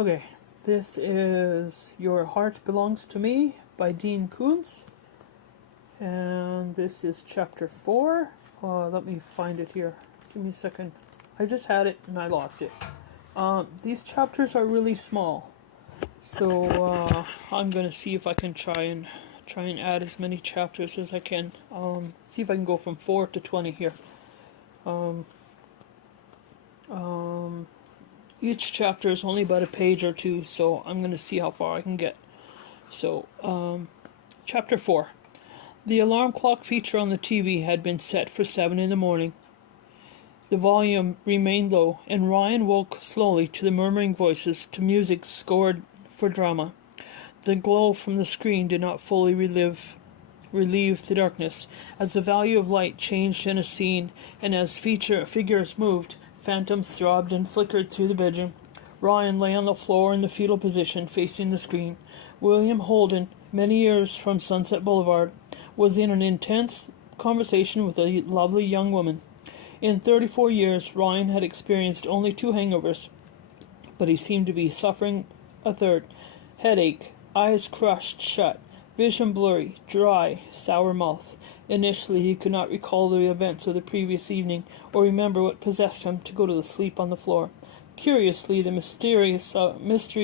Okay, this is Your Heart Belongs to Me by Dean Koontz. And this is chapter 4. Let me find it here. Give me a second. I just had it and I lost it. These chapters are really small. So I'm going to see if I can try and add as many chapters as I can. See if I can go from 4 to 20 here. Each chapter is only about a page or two, so I'm going to see how far I can get. So, Chapter 4. The alarm clock feature on the TV had been set for 7 in the morning. The volume remained low, and Ryan woke slowly to the murmuring voices, to music scored for drama. The glow from the screen did not fully relieve the darkness. As the value of light changed in a scene, and as figures moved, phantoms throbbed and flickered through the bedroom. Ryan lay on the floor in the fetal position, facing the screen. William Holden, many years from Sunset Boulevard, was in an intense conversation with a lovely young woman. In 34 years, Ryan had experienced only 2 hangovers, but he seemed to be suffering a third. Headache, eyes crushed shut, vision blurry, dry, sour mouth. Initially, he could not recall the events of the previous evening, or remember what possessed him to go to sleep on the floor. Curiously, the mystery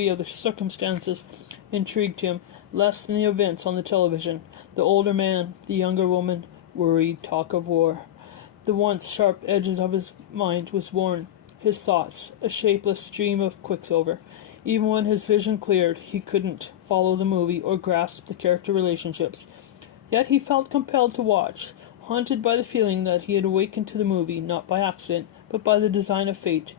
of the circumstances intrigued him less than the events on the television. The older man, the younger woman, worried talk of war. The once sharp edges of his mind was worn, his thoughts a shapeless stream of quicksilver. Even when his vision cleared, he couldn't follow the movie or grasp the character relationships. Yet he felt compelled to watch, haunted by the feeling that he had awakened to the movie, not by accident, but by the design of fate,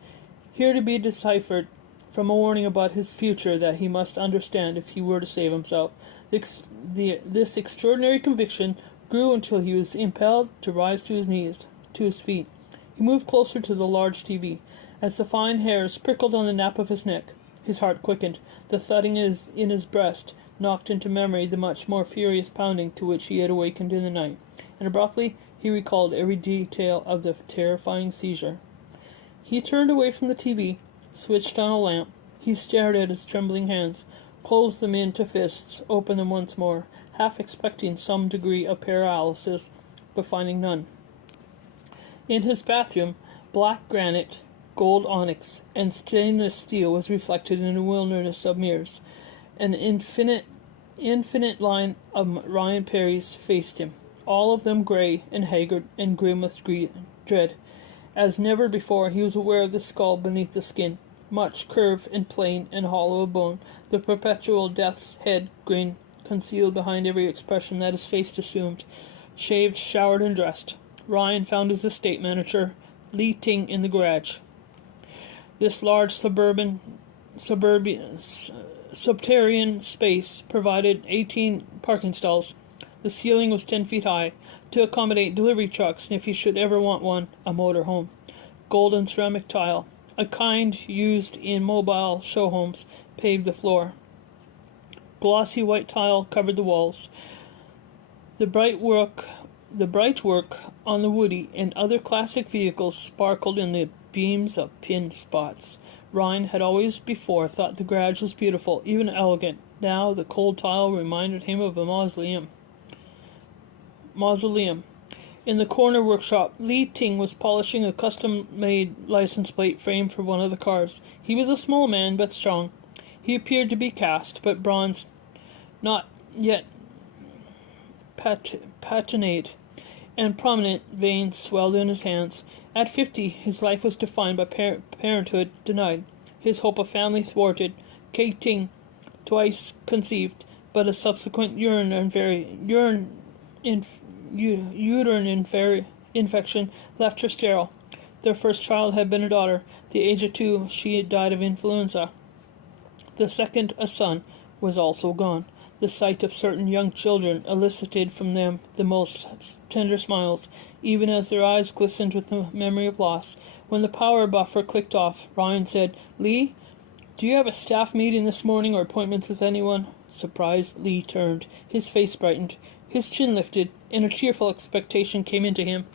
here to be deciphered from a warning about his future that he must understand if he were to save himself. This extraordinary conviction grew until he was impelled to rise to his feet. He moved closer to the large TV. As the fine hairs prickled on the nape of his neck, his heart quickened. The thudding in his breast knocked into memory the much more furious pounding to which he had awakened in the night, and abruptly he recalled every detail of the terrifying seizure. He turned away from the TV, switched on a lamp. He stared at his trembling hands, closed them into fists, opened them once more, half expecting some degree of paralysis, but finding none. In his bathroom, black granite, gold onyx, and stainless steel was reflected in a wilderness of mirrors. An infinite line of Ryan Perrys faced him, all of them gray and haggard and grim with dread. As never before, he was aware of the skull beneath the skin, much curved and plain and hollow of bone, the perpetual death's head grin concealed behind every expression that his face assumed. Shaved, showered, and dressed, Ryan found his estate manager, Lee Ting, in the garage. This large subterranean space provided 18 parking stalls. The ceiling was 10 feet high, to accommodate delivery trucks, and if you should ever want one, a motor home. Golden ceramic tile, a kind used in mobile show homes, paved the floor. Glossy white tile covered the walls. The bright work on the Woody and other classic vehicles sparkled in the beams of pin spots. Ryan had always before thought the garage was beautiful, even elegant. Now the cold tile reminded him of a mausoleum. In the corner workshop, Lee Ting was polishing a custom-made license plate frame for one of the cars. He was a small man, but strong. He appeared to be cast, but bronzed, not yet patinate, and prominent veins swelled in his hands. At 50, his life was defined by parenthood denied, his hope of family thwarted. Kay Ting, twice conceived, but a subsequent uterine infection left her sterile. Their first child had been a daughter. At the age of 2, she had died of influenza. The second, a son, was also gone. The sight of certain young children elicited from them the most tender smiles, even as their eyes glistened with the memory of loss. When the power buffer clicked off, Ryan said, "Lee, do you have a staff meeting this morning or appointments with anyone?" Surprised, Lee turned. His face brightened. His chin lifted, and a cheerful expectation came into him,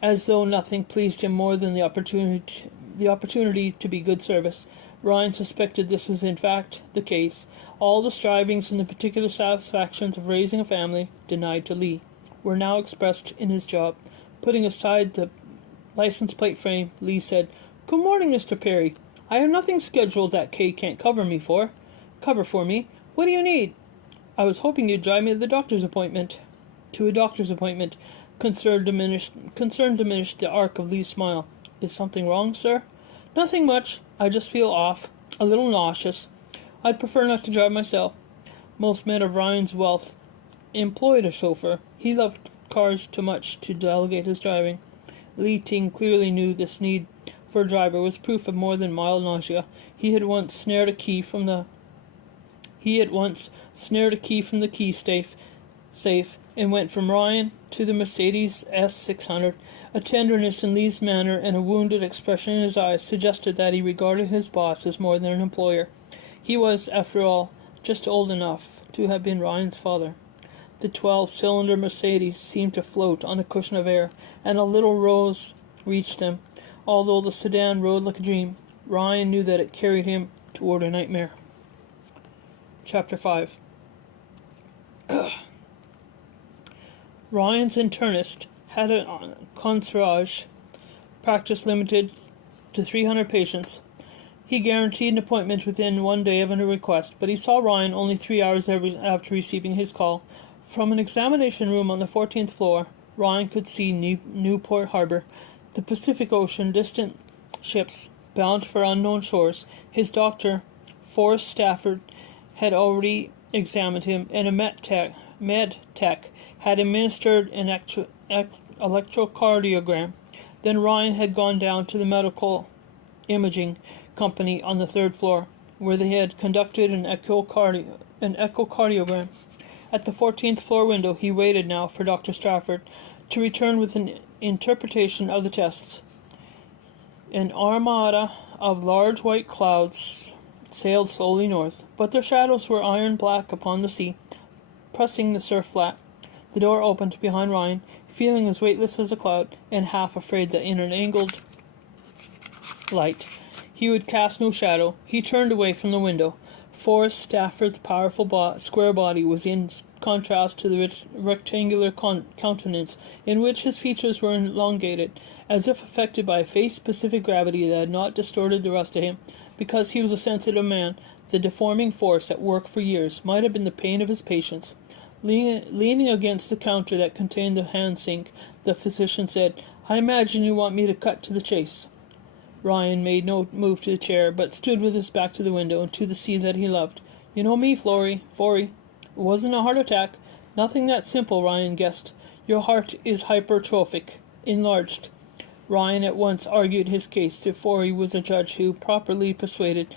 as though nothing pleased him more than the opportunity to be good service. Ryan suspected this was in fact the case. All the strivings and the particular satisfactions of raising a family, denied to Lee, were now expressed in his job. Putting aside the license plate frame, Lee said, "Good morning, Mr. Perry. I have nothing scheduled that Kay can't cover for me. What do you need?" "I was hoping you'd drive me to the doctor's appointment." To a doctor's appointment. Concern diminished the arc of Lee's smile. "Is something wrong, sir?" "Nothing much. I just feel off. A little nauseous. I'd prefer not to drive myself." Most men of Ryan's wealth employed a chauffeur. He loved cars too much to delegate his driving. Lee Ting clearly knew this need for a driver was proof of more than mild nausea. He had once snared a key from the key safe and went from Ryan to the Mercedes S600. A tenderness in Lee's manner and a wounded expression in his eyes suggested that he regarded his boss as more than an employer. He was, after all, just old enough to have been Ryan's father. The 12-cylinder Mercedes seemed to float on a cushion of air, and a little rose reached them. Although the sedan rode like a dream, Ryan knew that it carried him toward a nightmare. Chapter 5. Ryan's internist had a concierge practice limited to 300 patients. He guaranteed an appointment within 1 day of a request, but he saw Ryan only 3 hours after receiving his call. From an examination room on the 14th floor, Ryan could see Newport Harbor, the Pacific Ocean, distant ships bound for unknown shores. His doctor, Forrest Stafford, had already examined him, and a med tech had administered an electrocardiogram. Then Ryan had gone down to the medical imaging company on the 3rd floor, where they had conducted an echocardiogram. At the 14th floor window, he waited now for Dr. Stafford to return with an interpretation of the tests. An armada of large white clouds sailed slowly north, but their shadows were iron black upon the sea, pressing the surf flat. The door opened behind Ryan, feeling as weightless as a cloud, and half afraid that in an angled light he would cast no shadow. He turned away from the window. Forrest Stafford's powerful square body was in contrast to the rectangular countenance, in which his features were elongated, as if affected by a face-specific gravity that had not distorted the rest of him. Because he was a sensitive man, the deforming force at work for years might have been the pain of his patients. Leaning against the counter that contained the hand sink, the physician said, "I imagine you want me to cut to the chase." Ryan made no move to the chair, but stood with his back to the window and to the sea that he loved. "You know me, Forey. It wasn't a heart attack. Nothing that simple," Ryan guessed. "Your heart is hypertrophic, enlarged." Ryan at once argued his case. If Forey was a judge who, properly persuaded,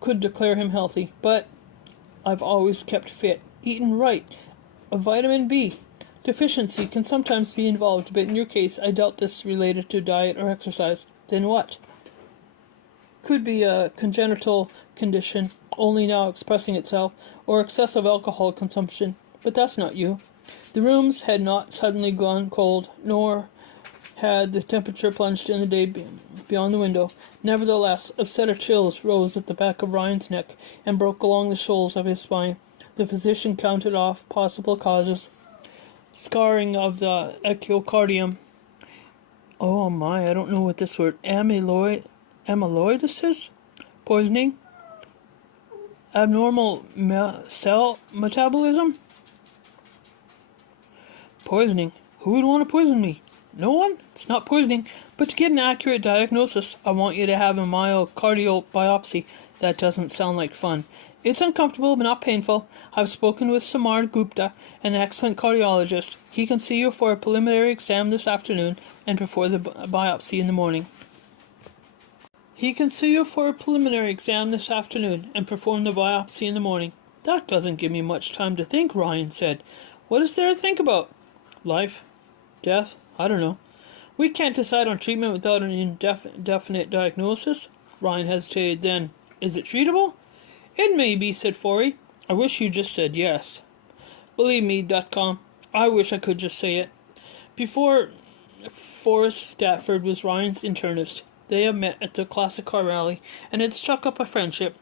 could declare him healthy. "But I've always kept fit, eaten right. A vitamin B deficiency can sometimes be involved, but in your case I doubt this related to diet or exercise." "Then what?" "Could be a congenital condition, only now expressing itself, or excessive alcohol consumption. But that's not you." The rooms had not suddenly gone cold, nor had the temperature plunged in the day beyond the window. Nevertheless, a set of chills rose at the back of Ryan's neck and broke along the shoals of his spine. The physician counted off possible causes. Scarring of the echocardiogram. Oh my, I don't know what this word. Amyloidosis? Poisoning? Abnormal cell metabolism? Poisoning. Who would want to poison me? No one? It's not poisoning. But to get an accurate diagnosis, I want you to have a myocardial biopsy. That doesn't sound like fun. It's uncomfortable, but not painful. I've spoken with Samar Gupta, an excellent cardiologist. He can see you for a preliminary exam this afternoon and before the biopsy in the morning. And perform the biopsy in the morning. That doesn't give me much time to think, Ryan said. What is there to think about? Life? Death? I don't know. We can't decide on treatment without an indefinite diagnosis. Ryan hesitated. Then, is it treatable? It may be, said Forey. I wish you just said yes. Believe me.com. I wish I could just say it. Before Forrest Stafford was Ryan's internist. They had met at the classic car rally and had struck up a friendship.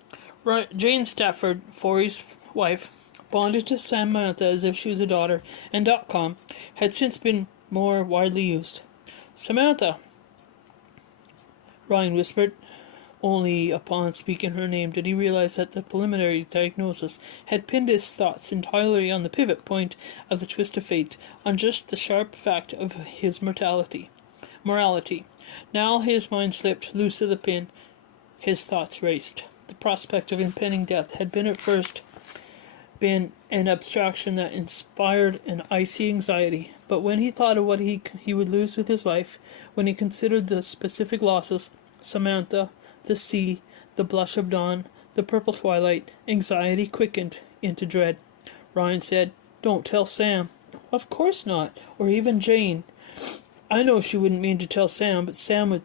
Jane Stafford, Forey's wife, bonded to Samantha as if she was a daughter, and .com had since been more widely used. Samantha, Ryan whispered. Only upon speaking her name did he realize that the preliminary diagnosis had pinned his thoughts entirely on the pivot point of the twist of fate, on just the sharp fact of his morality. Now his mind slipped loose of the pin. His thoughts raced. The prospect of impending death had been at first been an abstraction that inspired an icy anxiety, but when he thought of what he would lose with his life, when he considered the specific losses, Samantha, the sea, the blush of dawn, the purple twilight, anxiety quickened into dread. Ryan said, "Don't tell Sam." "Of course not, or even Jane. I know she wouldn't mean to tell Sam, but Sam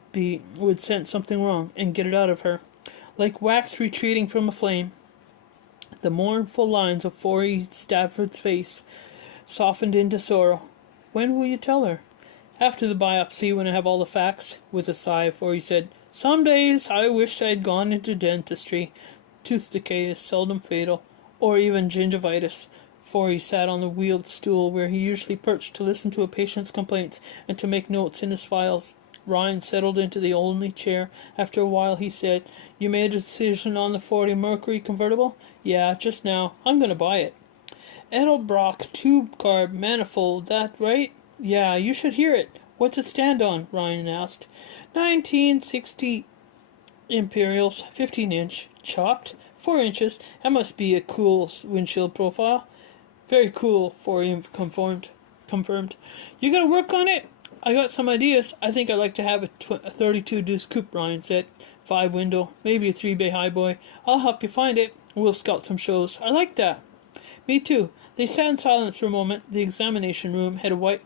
would sense something wrong and get it out of her. Like wax retreating from a flame." The mournful lines of Forey Stafford's face softened into sorrow. "When will you tell her?" "After the biopsy, when I have all the facts." With a sigh, Forey said, "Some days I wished I had gone into dentistry. Tooth decay is seldom fatal, or even gingivitis." Forey sat on the wheeled stool where he usually perched to listen to a patient's complaints and to make notes in his files. Ryan settled into the only chair. After a while he said, "You made a decision on the 40 Mercury convertible?" "Yeah, just now. I'm going to buy it." "Edelbrock tube carb manifold, that right?" "Yeah, you should hear it." "What's it stand on?" Ryan asked. 1960 Imperials, 15-inch. "Chopped?" 4 inches. "That must be a cool windshield profile." "Very cool," Forey confirmed. "You gonna work on it?" "I got some ideas. I think I'd like to have a 32 deuce coupe," Ryan said. 5 window, maybe a 3-bay highboy. "I'll help you find it. We'll scout some shows." "I like that." "Me too." They sat in silence for a moment. The examination room had a white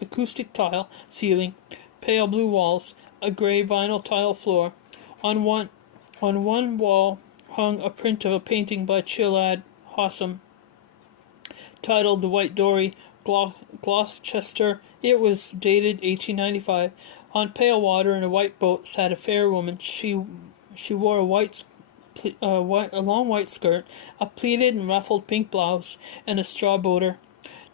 acoustic tile ceiling, pale blue walls, a gray vinyl tile floor. On one wall hung a print of a painting by Chilad Hossam, titled "The White Dory, Gloucester." It was dated 1895. On pale water in a white boat sat a fair woman. She wore a long white skirt, a pleated and ruffled pink blouse, and a straw boater.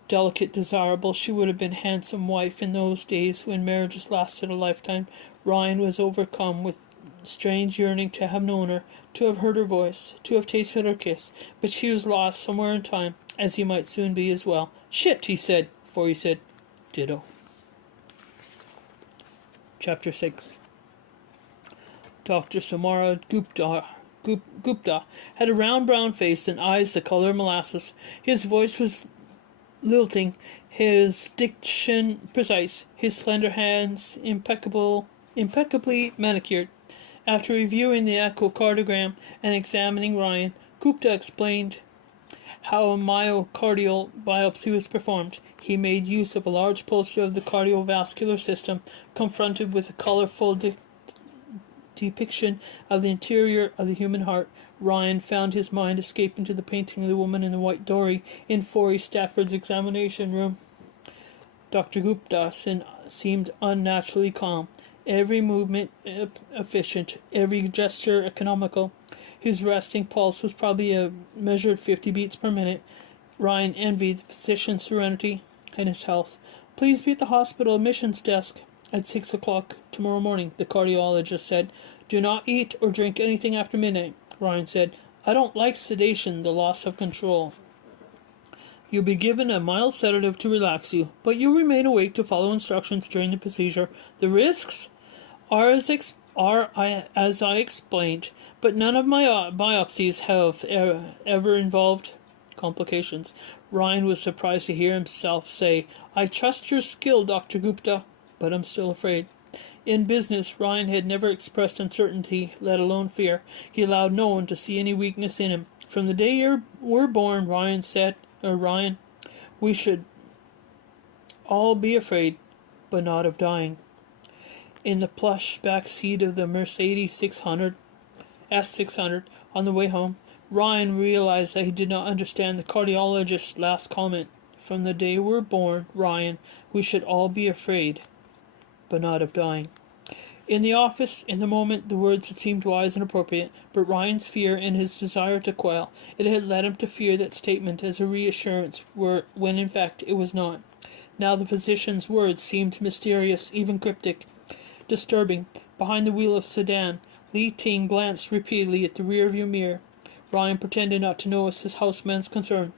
Delicate, desirable, she would have been a handsome wife in those days when marriages lasted a lifetime. Ryan was overcome with strange yearning to have known her, to have heard her voice, to have tasted her kiss, but she was lost somewhere in time, as he might soon be as well. "Shit," he said, before he said, "Ditto." Chapter 6. Dr. Samara Gupta had a round brown face and eyes the color of molasses. His voice was lilting, his diction precise, his slender hands impeccably manicured. After reviewing the echocardiogram and examining Ryan, Gupta explained how a myocardial biopsy was performed. He made use of a large poster of the cardiovascular system, confronted with a colorful depiction of the interior of the human heart. Ryan found his mind escape into the painting of the woman in the white dory in Forey Stafford's examination room. Dr. Gupta seemed unnaturally calm, every movement efficient, every gesture economical. His resting pulse was probably a measured 50 beats per minute. Ryan envied the physician's serenity and his health. "Please be at the hospital admissions desk at 6 o'clock tomorrow morning," the cardiologist said. "Do not eat or drink anything after midnight," Ryan said. "I don't like sedation, the loss of control." "You'll be given a mild sedative to relax you, but you'll remain awake to follow instructions during the procedure. The risks are as I explained, but none of my biopsies have ever involved complications." Ryan was surprised to hear himself say, "I trust your skill, Dr. Gupta, but I'm still afraid." In business, Ryan had never expressed uncertainty, let alone fear. He allowed no one to see any weakness in him. "From the day you were born," Ryan said, "we should all be afraid, but not of dying." In the plush back seat of the Mercedes S600 on the way home, Ryan realized that he did not understand the cardiologist's last comment. "From the day we're born, Ryan, we should all be afraid, but not of dying." In the office, in the moment, the words had seemed wise and appropriate, but Ryan's fear and his desire to quell it had led him to fear that statement as a reassurance, when in fact it was not. Now the physician's words seemed mysterious, even cryptic, disturbing. Behind the wheel of sedan, Li Ting glanced repeatedly at the rearview mirror. Ryan pretended not to notice his houseman's concern.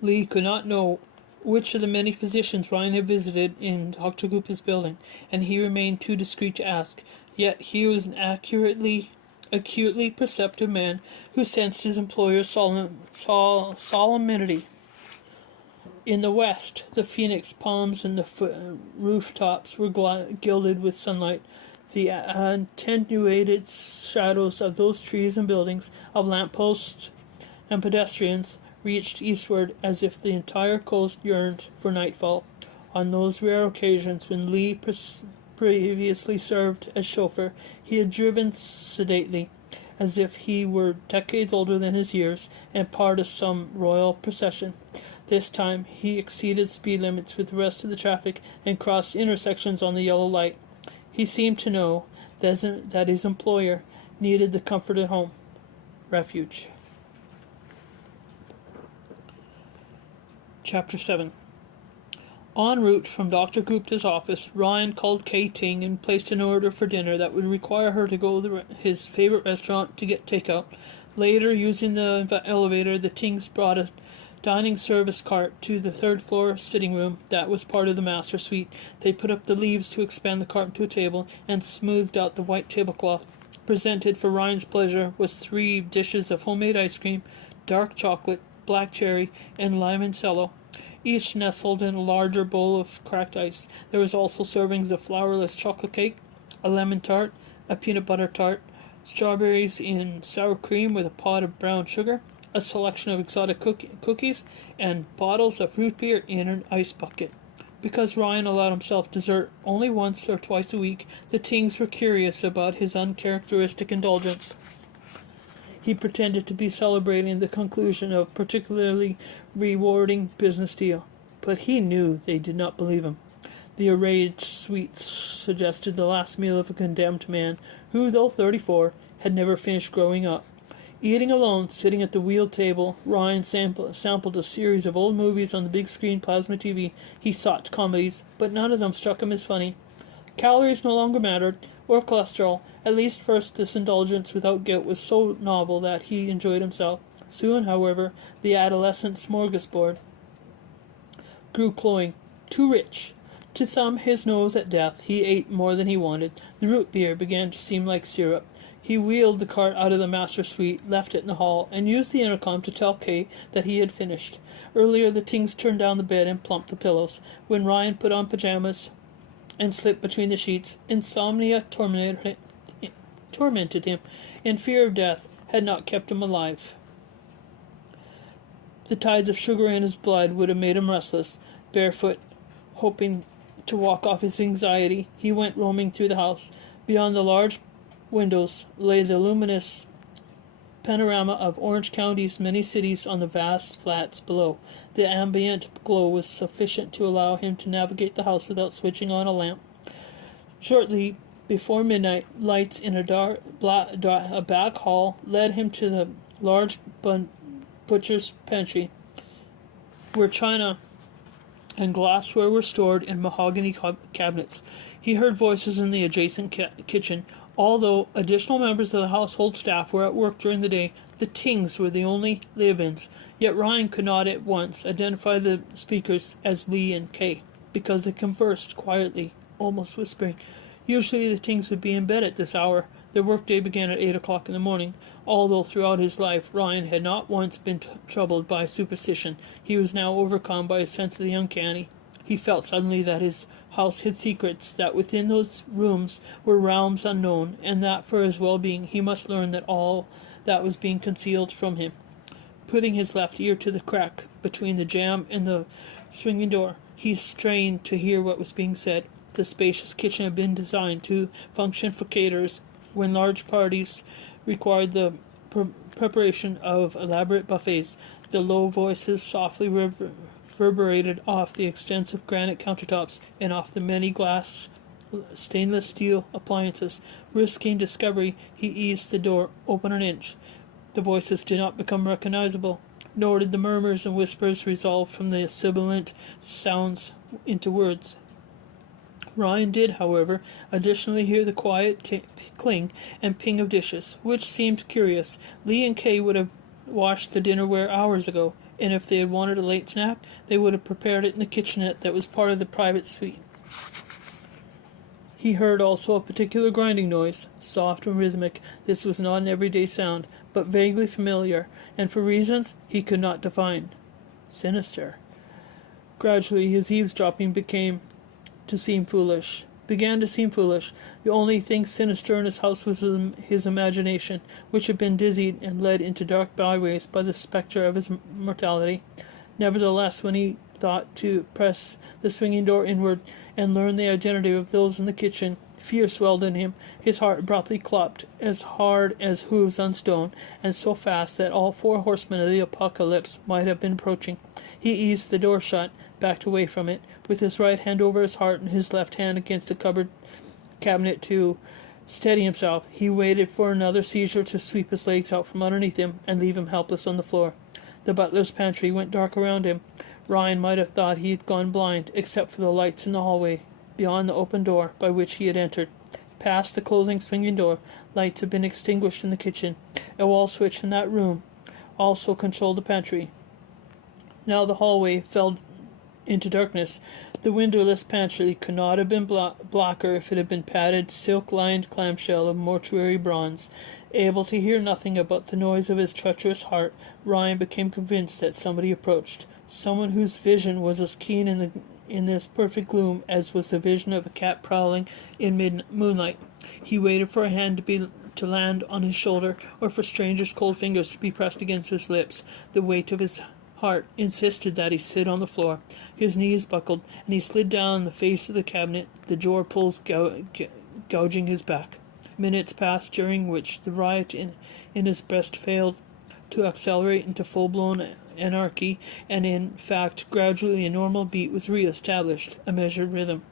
Li could not know which of the many physicians Ryan had visited in Dr. Gupta's building, and he remained too discreet to ask. Yet he was an acutely perceptive man who sensed his employer's solemnity. In the west, the phoenix palms and the rooftops were gilded with sunlight. The attenuated shadows of those trees and buildings, of lampposts and pedestrians, reached eastward as if the entire coast yearned for nightfall. On those rare occasions when Lee previously served as chauffeur, he had driven sedately, as if he were decades older than his years, and part of some royal procession. This time he exceeded speed limits with the rest of the traffic and crossed intersections on the yellow light. He seemed to know that his employer needed the comfort at home. Refuge. Chapter 7. En route from Dr. Gupta's office, Ryan called Kay Ting and placed an order for dinner that would require her to go to his favorite restaurant to get takeout. Later, using the elevator, the Tings brought a dining service cart to the third-floor sitting room that was part of the master suite. They put up the leaves to expand the cart into a table and smoothed out the white tablecloth. Presented for Ryan's pleasure was 3 dishes of homemade ice cream, dark chocolate, black cherry, and limoncello, each nestled in a larger bowl of cracked ice. There was also servings of flourless chocolate cake, a lemon tart, a peanut butter tart, strawberries in sour cream with a pot of brown sugar, a selection of exotic cookies, and bottles of root beer in an ice bucket. Because Ryan allowed himself dessert only once or twice a week, the Tings were curious about his uncharacteristic indulgence. He pretended to be celebrating the conclusion of a particularly rewarding business deal, but he knew they did not believe him. The arrayed sweets suggested the last meal of a condemned man who, though 34, had never finished growing up. Eating alone, sitting at the wheeled table, Ryan sampled a series of old movies on the big screen plasma TV. He sought comedies, but none of them struck him as funny. Calories no longer mattered, or cholesterol. At least first, this indulgence without guilt was so novel that he enjoyed himself. Soon, however, the adolescent smorgasbord grew cloying. Too rich. To thumb his nose at death, he ate more than he wanted. The root beer began to seem like syrup. He wheeled the cart out of the master suite, left it in the hall, and used the intercom to tell Kay that he had finished. Earlier, the Tings turned down the bed and plumped the pillows. When Ryan put on pajamas and slipped between the sheets, insomnia tormented him, and fear of death had not kept him alive. The tides of sugar in his blood would have made him restless. Barefoot, hoping to walk off his anxiety, he went roaming through the house. Beyond the large windows lay the luminous panorama of Orange County's many cities on the vast flats below. The ambient glow was sufficient to allow him to navigate the house without switching on a lamp. Shortly before midnight, lights in a back hall led him to the large butcher's pantry, where china and glassware were stored in mahogany cabinets. He heard voices in the adjacent kitchen. Although additional members of the household staff were at work during the day, the Tings were the only live-ins. Yet Ryan could not at once identify the speakers as Lee and Kay, because they conversed quietly, almost whispering. Usually the Tings would be in bed at this hour. Their workday began at 8 o'clock in the morning. Although throughout his life Ryan had not once been troubled by superstition, he was now overcome by a sense of the uncanny. He felt suddenly that his house hid secrets, that within those rooms were realms unknown, and that for his well-being he must learn that all that was being concealed from him. Putting his left ear to the crack between the jamb and the swinging door, he strained to hear what was being said. The spacious kitchen had been designed to function for caterers when large parties required the preparation of elaborate buffets. The low voices softly reverberated off the extensive granite countertops and off the many glass stainless steel appliances. Risking discovery, he eased the door open an inch. The voices did not become recognizable, nor did the murmurs and whispers resolve from the sibilant sounds into words. Ryan did, however, additionally hear the quiet cling and ping of dishes, which seemed curious. Lee and Kay would have washed the dinnerware hours ago, and if they had wanted a late snack, they would have prepared it in the kitchenette that was part of the private suite. He heard also a particular grinding noise, soft and rhythmic. This was not an everyday sound, but vaguely familiar, and for reasons he could not define. Sinister. Gradually his eavesdropping began to seem foolish. The only thing sinister in his house was his imagination, which had been dizzied and led into dark byways by the spectre of his mortality. Nevertheless, when he thought to press the swinging door inward and learn the identity of those in the kitchen, fear swelled in him. His heart abruptly clopped, as hard as hooves on stone, and so fast that all 4 horsemen of the apocalypse might have been approaching. He eased the door shut, backed away from it, with his right hand over his heart and his left hand against the cupboard cabinet to steady himself. He waited for another seizure to sweep his legs out from underneath him and leave him helpless on the floor. The butler's pantry went dark around him. Ryan might have thought he had gone blind, except for the lights in the hallway, beyond the open door by which he had entered. Past the closing swinging door, lights had been extinguished in the kitchen. A wall switch in that room also controlled the pantry. Now the hallway fell into darkness. The windowless pantry could not have been blacker if it had been padded, silk-lined clamshell of mortuary bronze. Able to hear nothing but the noise of his treacherous heart, Ryan became convinced that somebody approached. Someone whose vision was as keen in this perfect gloom as was the vision of a cat prowling in moonlight. He waited for a hand to land on his shoulder, or for strangers' cold fingers to be pressed against his lips. The weight of his heart insisted that he sit on the floor. His knees buckled, and he slid down the face of the cabinet, the drawer pulls gouging his back. Minutes passed, during which the riot in his breast failed to accelerate into full-blown anarchy, and in fact gradually a normal beat was re-established, a measured rhythm.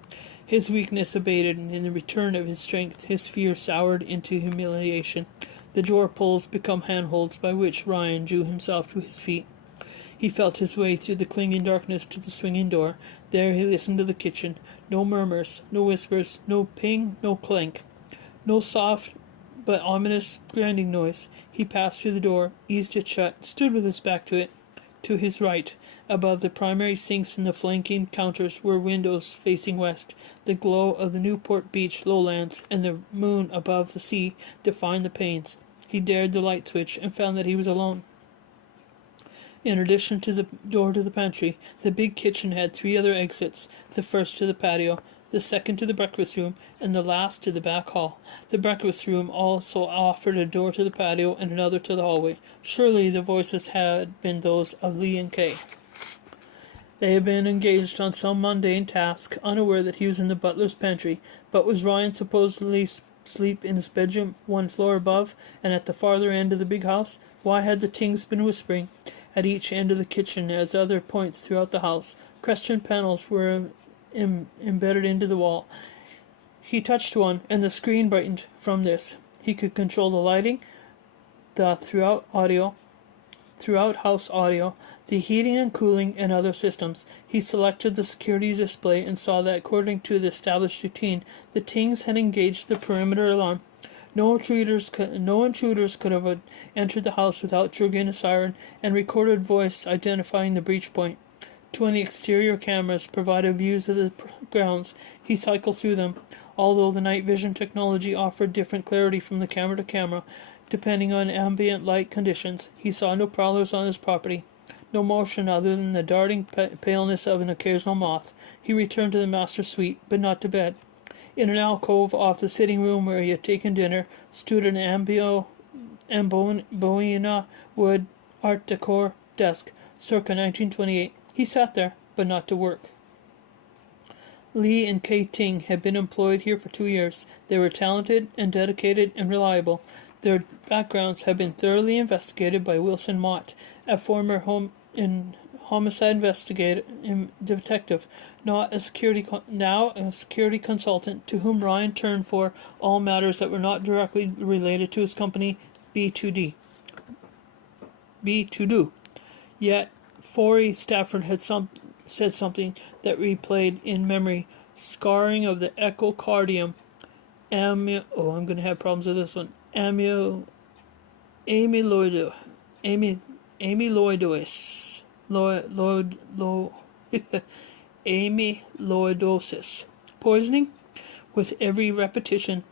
His weakness abated, and in the return of his strength his fear soured into humiliation. The drawer pulls become handholds by which Ryan drew himself to his feet. He felt his way through the clinging darkness to the swinging door. There he listened to the kitchen. No murmurs, no whispers, no ping, no clank. No soft but ominous grinding noise. He passed through the door, eased it shut, stood with his back to it. To his right, above the primary sinks and the flanking counters, were windows facing west. The glow of the Newport Beach lowlands and the moon above the sea defined the panes. He dared the light switch and found that he was alone. In addition to the door to the pantry, the big kitchen had 3 other exits, the first to the patio, the second to the breakfast room, and the last to the back hall. The breakfast room also offered a door to the patio and another to the hallway. Surely the voices had been those of Lee and Kay. They had been engaged on some mundane task, unaware that he was in the butler's pantry. But was Ryan supposedly asleep in his bedroom 1 floor above and at the farther end of the big house? Why had the Tings been whispering? At each end of the kitchen, as other points throughout the house, Christian panels were embedded into the wall. He touched one, and the screen brightened from this. He could control the lighting, the throughout house audio, the heating and cooling, and other systems. He selected the security display and saw that, according to the established routine, the Tings had engaged the perimeter alarm. No intruders could have entered the house without triggering a siren and recorded voice identifying the breach point. 20 exterior cameras provided views of the grounds. He cycled through them. Although the night vision technology offered different clarity from the camera to camera, depending on ambient light conditions, he saw no prowlers on his property, no motion other than the darting paleness of an occasional moth. He returned to the master suite, but not to bed. In an alcove off the sitting room where he had taken dinner stood an Amboina wood art decor desk, circa 1928. He sat there, but not to work. Lee and Kay Ting had been employed here for 2 years. They were talented and dedicated and reliable. Their backgrounds had been thoroughly investigated by Wilson Mott, a former homicide detective, now a security consultant, to whom Ryan turned for all matters that were not directly related to his company, B2D. Yet, Forey Stafford had said something that replayed in memory, scarring of the echocardium. I'm going to have problems with this one. Amyloidosis. Amyloidosis. Poisoning? With every repetition,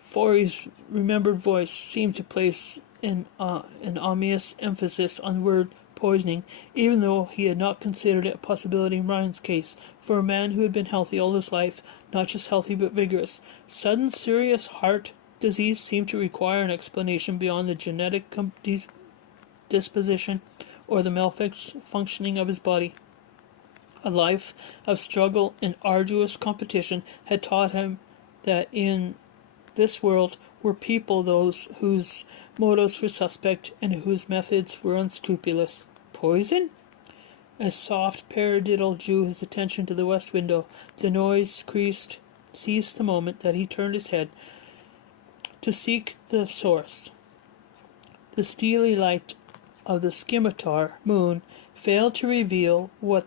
Forey's remembered voice seemed to place an ominous emphasis on the word poisoning, even though he had not considered it a possibility in Ryan's case. For a man who had been healthy all his life, not just healthy but vigorous, sudden serious heart disease seemed to require an explanation beyond the genetic disposition or the malfunctioning of his body. A life of struggle and arduous competition had taught him that in this world were people those whose motives were suspect and whose methods were unscrupulous. Poison? A soft paradiddle drew his attention to the west window. The noise ceased the moment that he turned his head to seek the source. The steely light of the scimitar moon failed to reveal what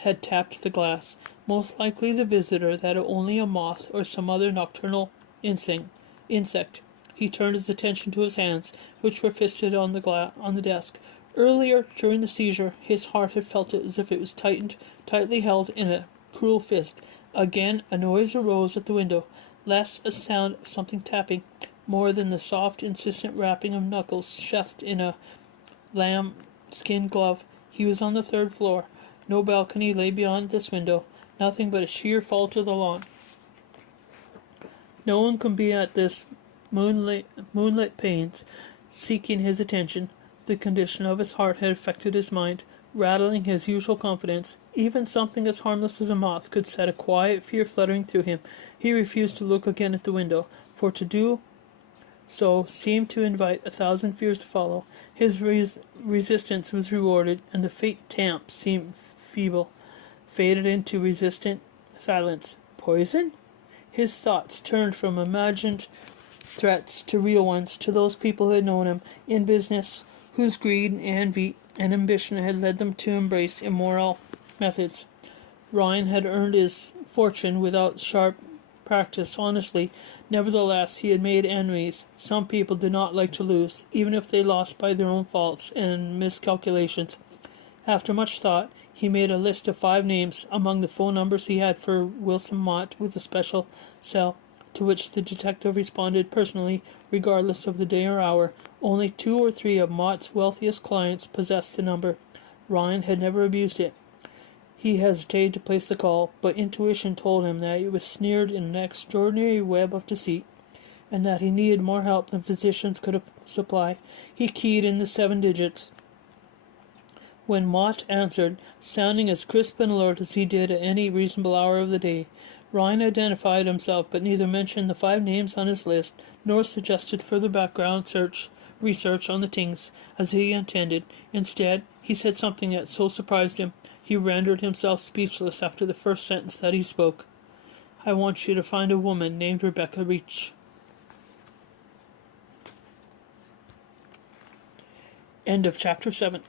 had tapped the glass. Most likely the visitor, that only a moth or some other nocturnal insect. He turned his attention to his hands, which were fisted on the desk. Earlier, during the seizure, his heart had felt it as if it was tightly held in a cruel fist. Again, a noise arose at the window, less a sound of something tapping, more than the soft, insistent rapping of knuckles chafed in a lamb-skin glove. He was on the third floor. No balcony lay beyond this window, nothing but a sheer fall to the lawn. No one could be at this moonlit pains, seeking his attention. The condition of his heart had affected his mind, rattling his usual confidence. Even something as harmless as a moth could set a quiet fear fluttering through him. He refused to look again at the window, for to do so seemed to invite 1,000 fears to follow. His resistance was rewarded, and the fate tamp seemed feeble, faded into resistant silence. Poison? His thoughts turned from imagined threats to real ones, to those people who had known him in business, whose greed, envy, and ambition had led them to embrace immoral methods. Ryan had earned his fortune without sharp practice honestly. Nevertheless, he had made enemies. Some people did not like to lose, even if they lost by their own faults and miscalculations. After much thought, he made a list of 5 names among the phone numbers he had for Wilson Mott with a special cell, to which the detective responded personally, regardless of the day or hour. Only 2 or 3 of Mott's wealthiest clients possessed the number. Ryan had never abused it. He hesitated to place the call, but intuition told him that it was smeared in an extraordinary web of deceit, and that he needed more help than physicians could supply. He keyed in the 7 digits. When Mott answered, sounding as crisp and alert as he did at any reasonable hour of the day, Ryan identified himself, but neither mentioned the 5 names on his list, nor suggested further background research on the things, as he intended. Instead, he said something that so surprised him, he rendered himself speechless after the first sentence that he spoke. I want you to find a woman named Rebecca Reach. End of chapter 7.